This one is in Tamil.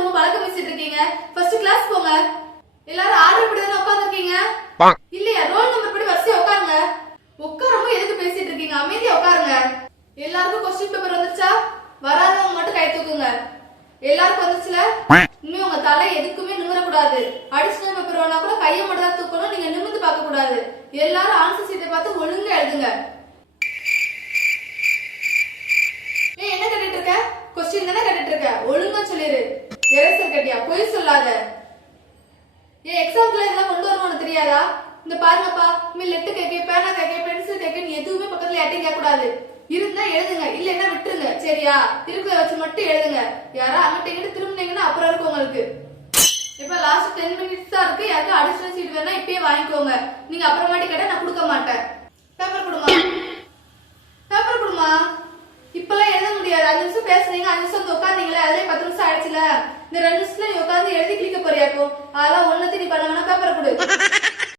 போக பழக்கம் பேசிட்டு இருக்கீங்க? ஃபர்ஸ்ட் கிளாஸ் போங்க. எல்லாரும் ஆர்டர் படி தான உட்கார்ந்திருக்கீங்க? இல்லையா? ரோல் நம்பர் படி வரிசையா உட்காருங்க. உட்காரவும் எதுக்கு பேசிட்டு இருக்கீங்க? அமைதியா உட்காருங்க. எல்லாருக்கும் क्वेश्चन பேப்பர் வந்துச்சா? வராதவங்க மட்டும் கை தூக்குங்க. எல்லாருக்கும் வந்துச்சுல? இனிமே உங்க தலை எதுக்குமே நிமிர கூடாது. அடிஷனல் பேப்பர் வேணா கூட கையை மட்டும் தான் தூக்கணும், நீங்க நிமிர்ந்து பார்க்க கூடாது. எல்லாரும் ஆன்சர் ஷீட்டை பார்த்து ஒழுங்கா எழுதுங்க. ஏய், என்ன கேட்டுட்டு இருக்க? क्वेश्चन தானே கேட்டுட்டு இருக்க? ஒழுங்கா சொல்லிரு. எரேசர் கட்டியா? பொய் சொல்லாத. ஏய், எக்ஸாம்ல இதெல்லாம் கொண்டு வரணும்னு தெரியாதா? இந்த பாருங்கப்பா, இனிமே லெட்டர் கேட்க, பேனா கேட்க, பென்சில் கேட்க நீ எதுவுமே பக்கத்துல யார்ட்டையும் கேட்க கூடாது. இருந்தா எழுதுங்க, இல்லன்னா விட்டுருங்க. சரியா? இருக்கிறத வச்சு மட்டும் எழுதுங்க. யாரா அங்கிட்ட இங்கிட்ட திரும்பினீங்கன்னா அப்புறம் இருக்கும் உங்களுக்கு. இப்ப லாஸ்ட் 10 மினிட்ஸ் தான் இருக்கு. யாருக்கு அடிஷனல் சீட் வேணா இப்பயே வாங்கிக்கோங்க. நீங்க அப்புறமாட்டி கேட்டா நான் கொடுக்க மாட்டேன். பேப்பர் கொடுமா, பேப்பர் கொடுமா. இப்பெல்லாம் எழுத முடியாது. 5 நிமிஷம் பேசுனீங்க, 5 நிமிஷம் உட்காந்தீங்களே, அதுலயே 10 நிமிஷம் ஆயிடுச்சுல. இந்த 2 நிமிஷத்துல நீ உட்காந்து எழுதி கிளிக்க போறியாக்கும். அதெல்லாம் ஒன்னத்தையும் நீ பண்ண வேணா, பேப்பரை கொடு.